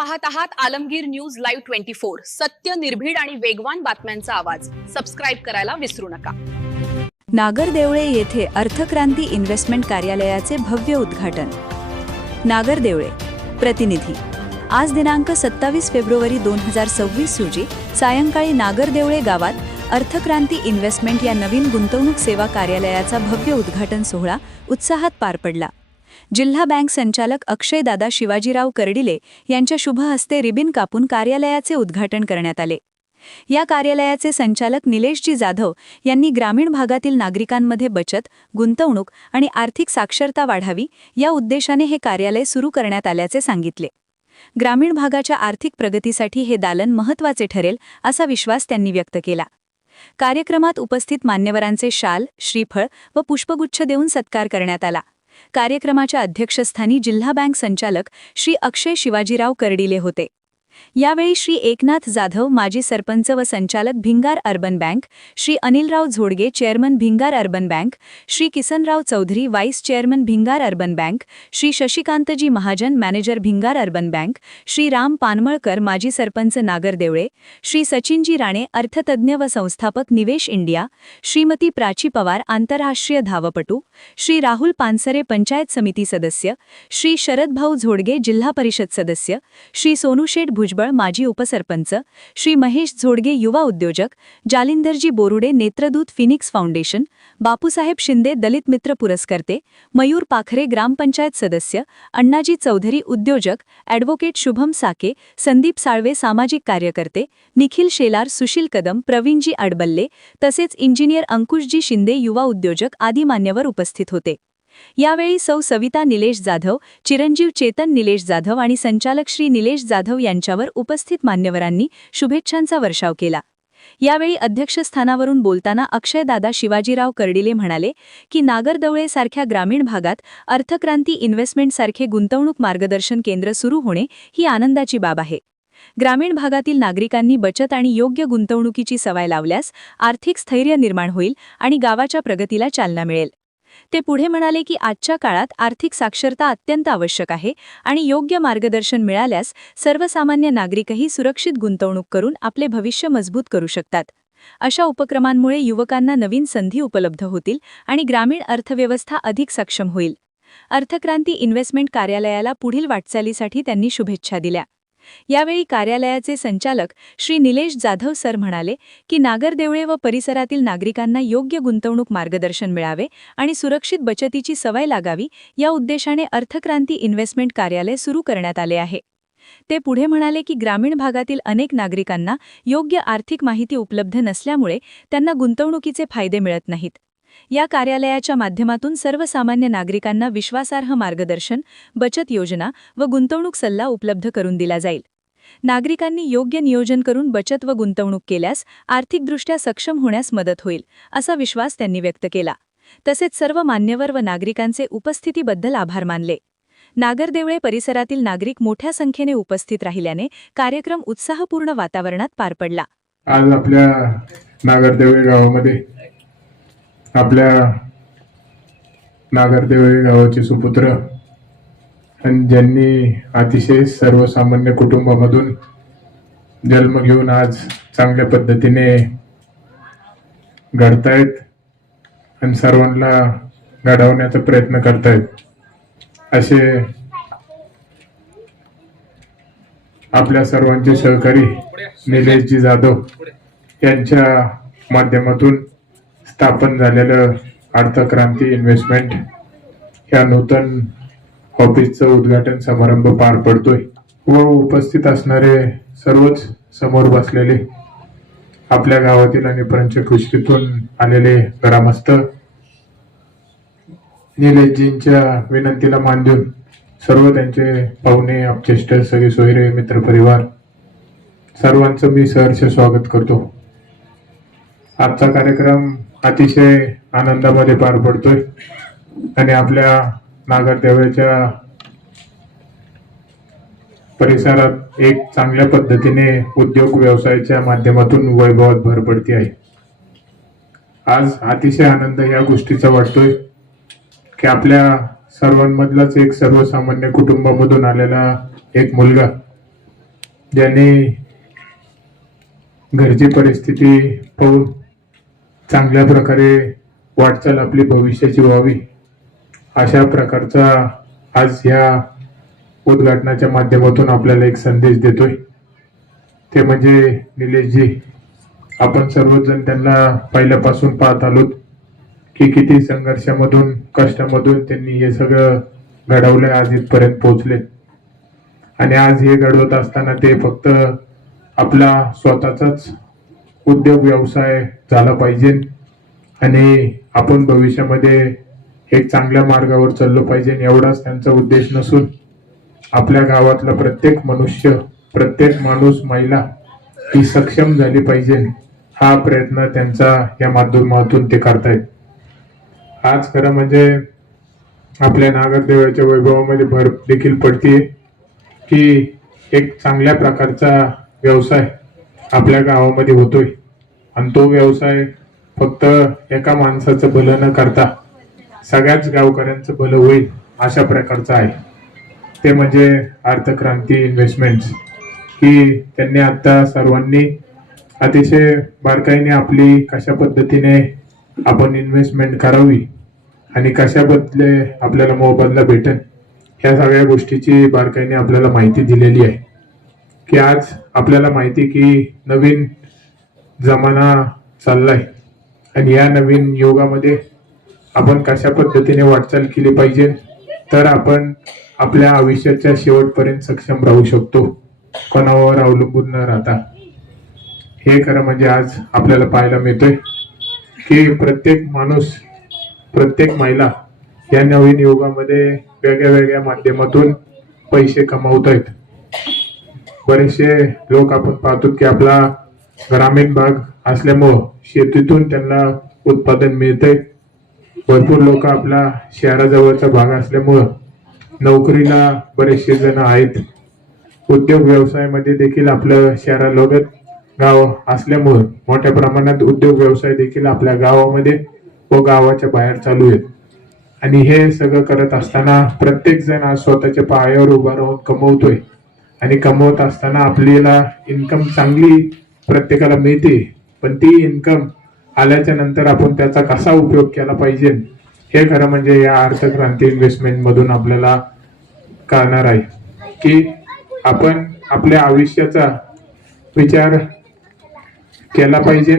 पाहत आहात Alamgir news live 24। सत्य, निर्भीड आणि वेगवान बातम्यांचा आवाज। सबस्क्राइब करायला विसरू नका। नागरदेवळे येथे अर्थक्रांती इन्व्हेस्टमेंट कार्यालयाचे भव्य उद्घाटन। नागरदेवळे प्रतिनिधी आज दिनांक 27 फेब्रुवारी 2026 रोजी सायंकाळी नागरदेवळे गावात अर्थक्रांती इन्व्हेस्टमेंट या नवीन गुंतवणूक सेवा कार्यालयाचा भव्य उद्घाटन सोहळा उत्साहात पार पडला। जिल्हा बँक संचालक अक्षयदादा शिवाजीराव कर्डिले यांच्या शुभ हस्ते रिबिन कापून कार्यालयाचे उद्घाटन करण्यात आले। या कार्यालयाचे संचालक निलेशजी जाधव यांनी ग्रामीण भागातील नागरिकांमध्ये बचत, गुंतवणूक आणि आर्थिक साक्षरता वाढावी या उद्देशाने हे कार्यालय सुरू करण्यात आल्याचे सांगितले। ग्रामीण भागाच्या आर्थिक प्रगतीसाठी हे दालन महत्त्वाचे ठरेल असा विश्वास त्यांनी व्यक्त केला। कार्यक्रमात उपस्थित मान्यवरांचे शाल, श्रीफळ व पुष्पगुच्छ देऊन सत्कार करण्यात आला। कार्यक्रमाच्या अध्यक्षस्थानी जिल्हा बँक संचालक श्री अक्षय शिवाजीराव कर्डिले होते। यावेळी श्री एकनाथ जाधव माजी सरपंच व संचालक Bhingar urban bank, Shri Anilrao Zodge chairman Bhingar urban bank, Shri Kisanrao Chaudhari vice chairman Bhingar urban bank, Shri Shashikantji Mahajan manager Bhingar urban bank, Shri Ram Panmalkar माजी सरपंच नागरदेवळे, श्री सचिनजी राणे अर्थतज्ञ व संस्थापक निवेश इंडिया, श्रीमती प्राची पवार आंतरराष्ट्रीय धावपटू, श्री राहुल पानसरे पंचायत समिती सदस्य, श्री शरदभाऊ झोडगे जिल्हा परिषद सदस्य, श्री सोनूशेठ भुजबळ माजी उपसरपंच, श्री महेश झोडगे युवा उद्योजक, जालिंदरजी बोरुडे नेत्रदूत फिनिक्स फाउंडेशन, बापूसाहेब शिंदे दलित मित्र पुरस्कर्ते, मयूर पाखरे ग्रामपंचायत सदस्य, अण्णाजी चौधरी उद्योजक, ॲडव्होकेट शुभम साके, संदीप साळवे सामाजिक कार्यकर्ते, निखिल शेलार, सुशील कदम, प्रवीणजी अडबल्ले तसेच इंजिनियर अंकुशजी शिंदे युवा उद्योजक आदी मान्यवर उपस्थित होते। यावेळी सौ सविता निलेश जाधव, चिरंजीव चेतन निलेश जाधव आणि संचालक श्री निलेश जाधव यांच्यावर उपस्थित मान्यवरांनी शुभेच्छांचा वर्षाव केला। यावेळी अध्यक्षस्थानावरून बोलताना अक्षयदादा शिवाजीराव कर्डिले म्हणाले की नागरदेवळेसारख्या ग्रामीण भागात अर्थक्रांती इन्व्हेस्टमेंटसारखे गुंतवणूक मार्गदर्शन केंद्र सुरू होणे ही आनंदाची बाब आहे। ग्रामीण भागातील नागरिकांनी बचत आणि योग्य गुंतवणुकीची सवय लावल्यास आर्थिक स्थैर्य निर्माण होईल आणि गावाच्या प्रगतीला चालना मिळेल। ते पुढे म्हणाले की आजच्या काळात आर्थिक साक्षरता अत्यंत आवश्यक आहे आणि योग्य मार्गदर्शन मिळाल्यास सर्वसामान्य नागरिकही सुरक्षित गुंतवणूक करून आपले भविष्य मजबूत करू शकतात। अशा उपक्रमांमुळे युवकांना नवीन संधी उपलब्ध होतील आणि ग्रामीण अर्थव्यवस्था अधिक सक्षम होईल। अर्थक्रांती इन्व्हेस्टमेंट कार्यालयाला पुढील वाटचालीसाठी त्यांनी शुभेच्छा दिल्या। यावेळी कार्यालयाचे संचालक श्री निलेश जाधव सर म्हणाले की नागरदेवळे व परिसरातील नागरिकांना योग्य गुंतवणूक मार्गदर्शन मिळावे आणि सुरक्षित बचतीची सवय लागावी या उद्देशाने अर्थक्रांती इन्व्हेस्टमेंट कार्यालय सुरू करण्यात आले आहे। ते पुढे म्हणाले की ग्रामीण भागातील अनेक नागरिकांना योग्य आर्थिक माहिती उपलब्ध नसल्यामुळे त्यांना गुंतवणुकीचे फायदे मिळत नाहीत। या कार्यालयाच्या माध्यमातून सर्वसामान्य नागरिकांना विश्वासार्ह मार्गदर्शन, बचत योजना व गुंतवणूक सल्ला उपलब्ध करून दिला जाईल। नागरिकांनी योग्य नियोजन करून बचत व गुंतवणूक केल्यास आर्थिकदृष्ट्या सक्षम होण्यास मदत होईल असा विश्वास त्यांनी व्यक्त केला। तसेच सर्व मान्यवर व नागरिकांचे उपस्थितीबद्दल आभार मानले। नागरदेवळे परिसरातील नागरिक मोठ्या संख्येने उपस्थित राहिल्याने कार्यक्रम उत्साहपूर्ण वातावरणात पार पडला। आज आपल्या नागरदेवळे गावामध्ये आपल्या नागरदेवळे गावाचे सुपुत्र आणि ज्यांनी अतिशय सर्वसामान्य कुटुंबामधून जन्म घेऊन आज चांगल्या पद्धतीने घडतायत आणि सर्वांना घडवण्याचा प्रयत्न करतायत असे आपल्या सर्वांचे सहकारी निलेशजी जाधव यांच्या माध्यमातून स्थापन झालेलं अर्थक्रांती इन्व्हेस्टमेंट या नूतन ऑफिसचं उद्घाटन समारंभ पार पडतोय व उपस्थित असणारे सर्वच समोर बसलेले आपल्या गावातील आणि पंचक्रोशीतून आलेले ग्रामस्थ निलेशजींच्या विनंतीला मान देऊन सर्व त्यांचे पाहुणे, अपचेष्ट, सगळे सोयरे, मित्रपरिवार सर्वांचं मी सहर्ष स्वागत करतो। आजचा कार्यक्रम अतिशय आनंदामध्ये पार पडतोय आणि आपल्या नागरदेवळेच्या परिसरात एक चांगल्या पद्धतीने उद्योग व्यवसायाच्या माध्यमातून वैभवात भर पडते आहे। आज अतिशय आनंद या गोष्टीचा वाटतोय की आपल्या सर्वांमधलाच एक सर्वसामान्य कुटुंबामधून आलेला एक मुलगा ज्यांनी घरची परिस्थिती पाहून चांगल्या प्रकारे वाटचाल आपली भविष्याची व्हावी अशा प्रकारचा आज या उद्घाटनाच्या माध्यमातून आपल्याला एक संदेश देतोय. ते म्हणजे निलेशजी. आपण सर्वजण त्यांना पहिल्यापासून पाहत आलोत की किती संघर्षामधून कष्टामधून त्यांनी हे सगळं घडवलंय, आज इथपर्यंत पोहोचले. आणि आज हे घडवत असताना ते फक्त आपला स्वतःचाच उद्योग व्यवसाय झाला पाहिजे आणि आपण भविष्यामध्ये एक चांगल्या मार्गावर चाललो पाहिजे एवढाच त्यांचा उद्देश नसून आपल्या गावातला प्रत्येक मनुष्य, प्रत्येक माणूस, महिला ही सक्षम झाली पाहिजे हा प्रयत्न त्यांचा या माध्यमातून ते करतायत. आज खरं म्हणजे आपल्या नागरदेवाच्या वैभवामध्ये भर देखील पडते की एक चांगल्या प्रकारचा व्यवसाय आपल्या गावामध्ये होतोय आणि तो व्यवसाय फक्त एका माणसाचं भलं न करता सगळ्याच गावकऱ्यांचं भलं होईल अशा प्रकारचा आहे. ते म्हणजे अर्थक्रांती इन्व्हेस्टमेंट्स, की त्यांनी आता सर्वांनी अतिशय बारकाईने आपली कशा पद्धतीने आपण इन्व्हेस्टमेंट करावी आणि कशा बदले आपल्याला मोबदला भेटेल ह्या सगळ्या गोष्टीची बारकाईने आपल्याला माहिती दिलेली आहे. की आज आपल्याला माहिती की नवीन जमाना चाललाय आणि या नवीन युगामध्ये आपण कशा पद्धतीने वाटचाल केली पाहिजे तर आपण आपल्या आयुष्याच्या शेवटपर्यंत सक्षम राहू शकतो, कोणावर अवलंबून न राहता. हे खरं म्हणजे आज आपल्याला पाहायला मिळतंय की प्रत्येक माणूस, प्रत्येक महिला या नवीन युगामध्ये वेगळ्या वेगळ्या माध्यमातून पैसे कमावत आहेत. बरेचसे लोक आपण पाहतो की आपला ग्रामीण भाग असल्यामुळं शेतीतून त्यांना उत्पादन मिळतंय. भरपूर लोक आपला शहराजवळचा भाग असल्यामुळं नोकरीला बरेचसे जण आहेत. उद्योग व्यवसायामध्ये देखील आपलं शहरालगत गाव असल्यामुळं मोठ्या प्रमाणात उद्योग व्यवसाय देखील आपल्या गावामध्ये व गावाच्या बाहेर चालू आहेत. आणि हे सगळं करत असताना प्रत्येक जण आज स्वतःच्या पायावर उभा राहून कमवतोय आणि कमवत असताना आपल्याला इन्कम चांगली प्रत्येकाला मिळते, पण ती इन्कम आल्याच्या नंतर आपण त्याचा कसा उपयोग केला पाहिजे हे खरं म्हणजे या अर्थक्रांती इन्व्हेस्टमेंट मधून आपल्याला कळणार आहे. की आपण आपल्या आयुष्याचा विचार केला पाहिजे,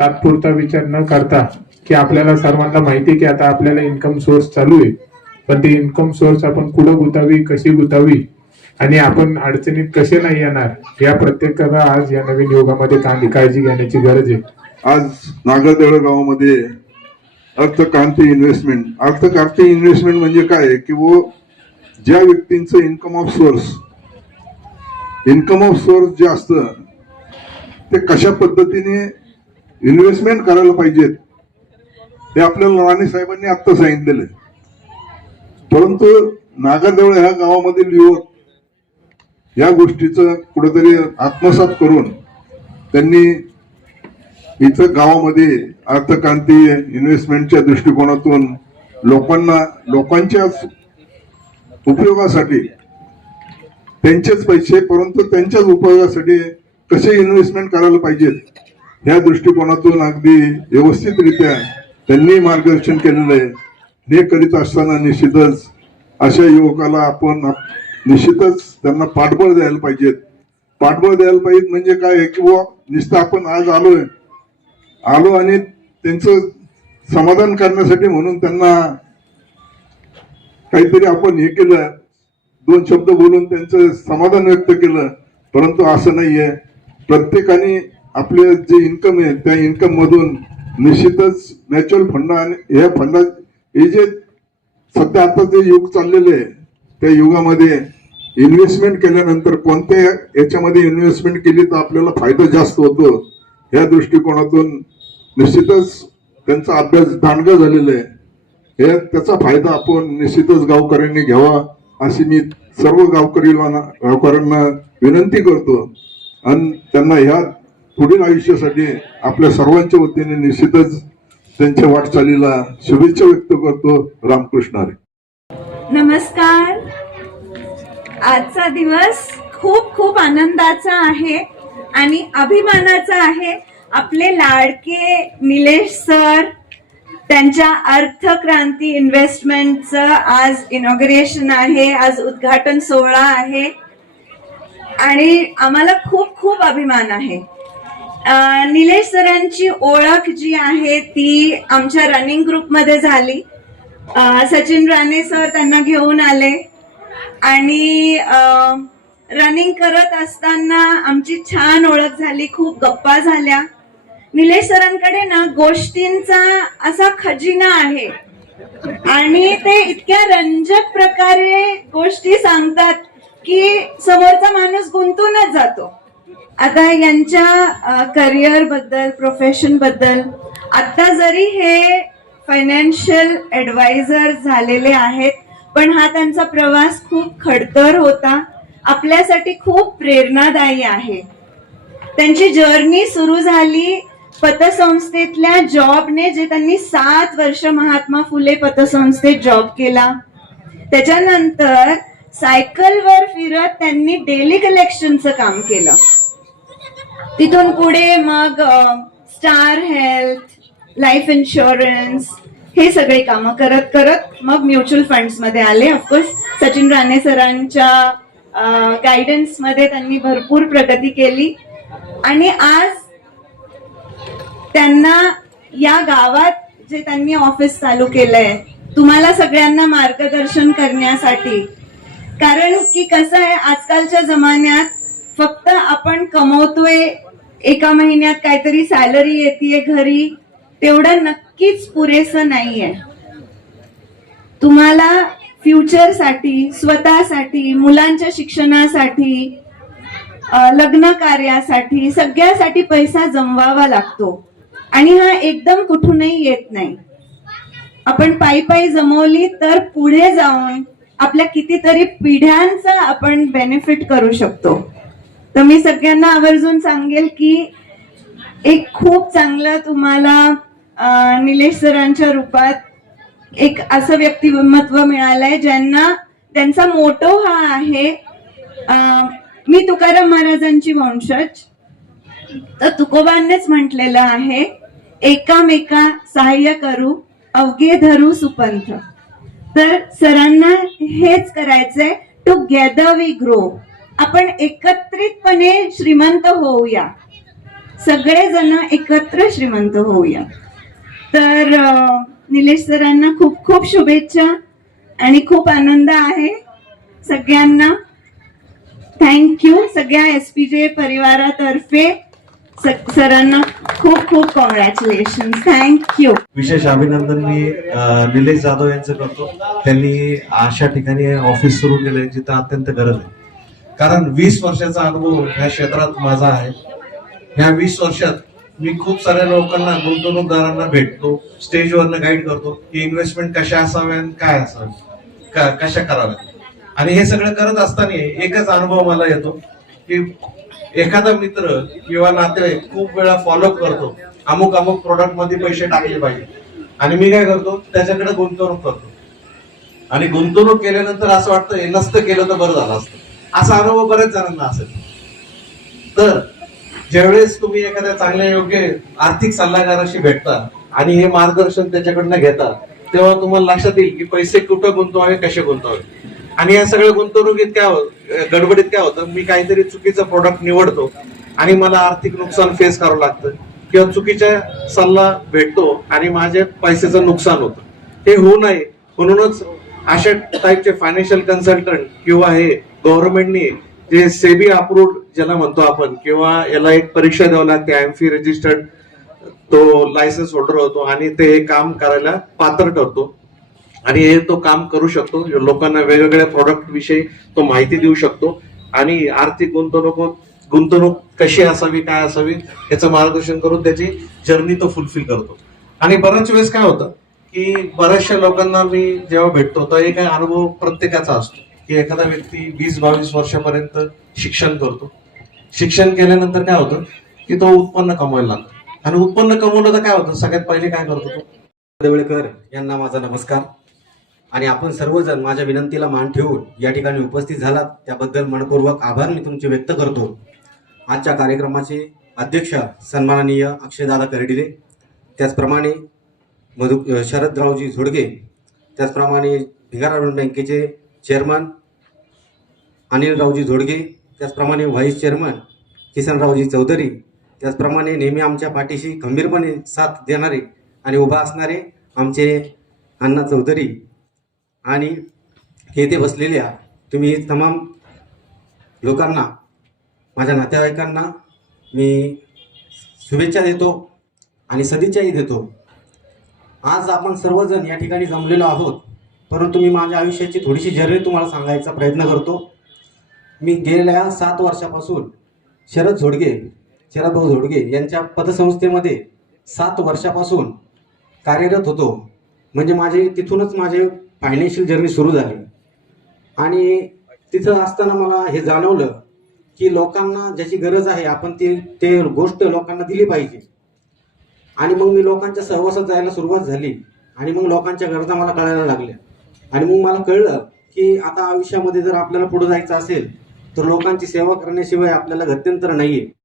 तात्पुरता विचार न करता की आपल्याला सर्वांना माहिती की आता आपल्याला इन्कम सोर्स चालू आहे, पण ती इन्कम सोर्स आपण कुठं गुंतावी, कशी गुंतावी आणि आपण अडचणीत कसे नाही येणार या प्रत्येकाला आज या नवीन युगामध्ये काळजी घेण्याची गरज आहे. आज नागरदेवळे गावामध्ये अर्थक्रांती इन्व्हेस्टमेंट म्हणजे काय की वो ज्या व्यक्तींचं इन्कम ऑफ सोर्स जे असतं ते कशा पद्धतीने इन्व्हेस्टमेंट करायला पाहिजेत ते आपल्याला राणे साहेबांनी आता सांगितलेलं आहे. परंतु नागरदेवळे ह्या गावामधील युवक या गोष्टीचं कुठेतरी आत्मसात करून त्यांनी इथं गावामध्ये अर्थक्रांती इन्व्हेस्टमेंटच्या दृष्टिकोनातून लोकांच्या उपयोगासाठी त्यांचेच पैसे परंतु त्यांच्याच उपयोगासाठी कसे इन्व्हेस्टमेंट करायला पाहिजेत ह्या दृष्टिकोनातून अगदी व्यवस्थितरित्या त्यांनी मार्गदर्शन केलेलं आहे. हे करीत असताना निश्चितच अशा युवकाला आपण निश्चितच त्यांना पाठबळ द्यायला पाहिजेत. म्हणजे काय की नुसतं आपण आज आलो आणि त्यांचं समाधान करण्यासाठी म्हणून त्यांना काहीतरी आपण हे केलं, दोन शब्द बोलून त्यांचं समाधान व्यक्त केलं, परंतु असं नाहीये. प्रत्येकाने आपले जे इन्कम आहे त्या इन्कम मधून निश्चितच म्युच्युअल फंड आणि या फंडा हे जे सध्या आता जे युग चाललेले आहे त्या युगामध्ये इन्व्हेस्टमेंट केल्यानंतर कोणत्या याच्यामध्ये इन्व्हेस्टमेंट केली तर आपल्याला फायदा जास्त होतो या दृष्टिकोनातून निश्चितच त्यांचा अभ्यास दांडगा झालेला आहे. त्याचा फायदा आपण निश्चितच गावकऱ्यांनी घ्यावा अशी मी सर्व गावकऱ्यांना विनंती करतो आणि त्यांना ह्या पुढील आयुष्यासाठी आपल्या सर्वांच्या वतीने निश्चितच त्यांच्या वाटचालीला शुभेच्छा व्यक्त करतो. रामकृष्ण हरी. नमस्कार. आजचा दिवस खूप खूप आनंदाचा आहे आणि अभिमानाचा आहे. आपले लाडके निलेश सर, त्यांच्या अर्थक्रांती इन्व्हेस्टमेंटचं आज इनॉग्रेशन आहे, आज उद्घाटन सोहळा आहे आणि आम्हाला खूप खूप अभिमान आहे. निलेश सरांची ओळख जी आहे ती आमच्या रनिंग ग्रुपमध्ये झाली. सचिन राणे सर त्यांना घेऊन आले आणि रनिंग करत असताना आमची छान ओळख झाली, खूप गप्पा झाल्या. निलेश सरांकडे ना गोष्टींचा असा खजिना आहे आणि ते इतक्या रंजक प्रकारे गोष्टी सांगतात की समोरचा माणूस गुंतूनच जातो. आता यांच्या करिअर बद्दल, प्रोफेशन बद्दल, आता जरी हे फायनान्शियल ऍडवायझर झालेले आहेत, पण हा त्यांचा प्रवास खूप खडतर होता, आपल्यासाठी खूप प्रेरणादायी आहे. त्यांची जर्नी सुरू झाली पतसंस्थेतल्या जॉबने, जे त्यांनी 7 वर्ष महात्मा फुले पतसंस्थेत जॉब केला. त्याच्यानंतर सायकलवर फिरत त्यांनी डेली कलेक्शनचं काम केलं. तिथून पुढे मग स्टार हेल्थ, लाईफ इन्शुरन्स हे सगळे कामं करत करत मग म्युच्युअल फंड्स मध्ये आले. ऑफकोर्स सचिन राणे सरांच्या गायडन्स मध्ये त्यांनी भरपूर प्रगती केली आणि आज त्यांना या गावात जे त्यांनी ऑफिस चालू केलंय तुम्हाला सगळ्यांना मार्गदर्शन करण्यासाठी. कारण की कसं आहे, आजकालच्या जमान्यात फक्त आपण कमवतोय, एका महिन्यात काहीतरी सॅलरी येते घरी, तेवढं नक्कीच पुरेसं नाहीये. तुम्हाला फ्युचरसाठी, स्वतःसाठी, मुलांच्या शिक्षणासाठी, लग्न कार्यासाठी, सगळ्यासाठी पैसा जमवावा लागतो आणि हा एकदम कुठूनही येत नाही. आपण पायी पायी जमवली तर पुढे जाऊन आपल्या कितीतरी पिढ्यांचा आपण बेनिफिट करू शकतो. तर मी सगळ्यांना आवर्जून सांगेल की एक खूप चांगलं तुम्हाला निलेश सरांच्या रूपात एक असं व्यक्तिमत्व मिळालंय ज्यांना त्यांचा मोटो हा आहे, मी तुकाराम महाराजांची वंशज. तर तुकोबांनीच म्हटलेलं आहे, एकामेका सहाय्य करू अवघे धरू सुपंथ. तर सरांना हेच करायचंय, टुगेदर वी ग्रो. आपण एकत्रितपणे श्रीमंत होऊया, सगळेजण एकत्र श्रीमंत होऊया. तर निलेश सरांना खूप खूप शुभेच्छा आणि खूप आनंद आहे सगळ्यांना. थँक्यू. सगळ्या एसपीजे परिवारातर्फे सरांना खूप खूप कॉंग्रॅच्युलेशन. थँक्यू. विशेष अभिनंदन मी निलेश जाधव यांचं करतो. त्यांनी अशा ठिकाणी ऑफिस सुरू केलंय जिथं अत्यंत गरज आहे. कारण 20 वर्षाचा अनुभव ह्या क्षेत्रात माझा आहे. ह्या 20 वर्षात मी खूप साऱ्या लोकांना, गुंतवणूकदारांना भेटतो, स्टेजवरनं गाईड करतो की इन्व्हेस्टमेंट कशा असाव्या, काय असाव्या, कशा कराव्या. आणि हे सगळं करत असताना एकच अनुभव मला येतो की एखादा मित्र किंवा नातेवाईक खूप वेळा फॉलोअप करतो, अमुक अमुक प्रोडक्ट मध्ये पैसे टाकले पाहिजे, आणि मी काय करतो, त्याच्याकडे गुंतवणूक करतो. आणि गुंतवणूक केल्यानंतर असं वाटतं नसतं केलं तर बरं झालं असतं. असा अनुभव बऱ्याच जणांना असेल. तर ज्यावेळेस तुम्ही एखाद्या चांगल्या योग्य आर्थिक सल्लागाराशी भेटता आणि हे मार्गदर्शन त्याच्याकडनं घेता, तेव्हा तुम्हाला लक्षात येईल की पैसे कुठं गुंतवावे, कसे गुंतवावे. आणि या सगळ्या गुंतवणुकीत गडबडीत काय होतं, मी काहीतरी चुकीचं प्रोडक्ट निवडतो आणि मला आर्थिक नुकसान फेस करावं लागतं किंवा चुकीचा सल्ला भेटतो आणि माझ्या पैशाचं नुकसान होतं. हे होऊ नये म्हणूनच अशा टाईपचे फायनान्शियल कन्सल्टंट किंवा हे गव्हर्नमेंटनी जे सेबी अप्रूव्ड ज्याला म्हणतो आपण, किंवा याला एक परीक्षा द्यावं लागते, IMFI रजिस्टर्ड तो लायसन्स होल्डर होतो आणि ते हे काम करायला पात्र ठरतो. आणि हे तो काम करू शकतो, लोकांना वेगवेगळ्या प्रोडक्ट विषयी तो माहिती देऊ शकतो आणि आर्थिक गुंतवणूक कशी असावी, काय असावी याचं मार्गदर्शन करून त्याची जर्नी तो फुलफिल करतो. आणि बऱ्याच वेळेस काय होतं की बऱ्याचशा लोकांना मी जेव्हा भेटतो तर एक अनुभव प्रत्येकाचा असतो की एखादा व्यक्ती 20-22 वर्षापर्यंत शिक्षण करतो. शिक्षण केल्यानंतर काय होतं की तो उत्पन्न कमवायला लागतो. आणि उत्पन्न कमवलं तर काय होतं, सगळ्यात पहिले काय करतो तो. देवळेकर यांना माझा नमस्कार. आणि आपण सर्वजण माझ्या विनंतीला मान ठेवून या ठिकाणी उपस्थित झालात त्याबद्दल मनपूर्वक आभार मी तुमचे व्यक्त करतो. आजच्या कार्यक्रमाचे अध्यक्ष सन्माननीय अक्षयदादा कर्डिले, त्याचप्रमाणे शरदरावजी झोडगे, त्याचप्रमाणे भिंगार बँकेचे चेअरमन अनिलरावजी झोडगे, त्याचप्रमाणे व्हाईस चेअरमन किसनरावजी चौधरी, त्याचप्रमाणे नेहमी आमच्या पाठीशी खंबीरपणे साथ देणारे आणि उभा असणारे आमचे अण्णा चौधरी आणि येथे बसलेल्या तुम्ही तमाम लोकांना, माझ्या नातेवाईकांना मी शुभेच्छा देतो आणि सदिच्छाही देतो. आज आपण सर्वजण या ठिकाणी जमलेलो आहोत, परंतु मी माझ्या आयुष्याची थोडीशी जर्नी तुम्हाला सांगायचा प्रयत्न करतो. मी गेल्या 7 वर्षापासून शरदभाऊ झोडगे यांच्या पतसंस्थेमध्ये 7 वर्षापासून कार्यरत होतो. म्हणजे तिथूनच माझे फायनान्शियल जर्नी सुरू झाली. आणि तिथं असताना मला हे जाणवलं की लोकांना ज्याची गरज आहे आपण ते गोष्ट लोकांना दिली पाहिजे. आणि मग मी लोकांच्या सहवासात जायला सुरुवात झाली आणि मग लोकांच्या गरजा मला कळायला लागल्या. आणि मग मला कळलं की आता आयुष्यामध्ये जर आपल्याला पुढे जायचं असेल तर लोकांची सेवा करण्याशिवाय आपल्याला गत्यंतर नाहीये.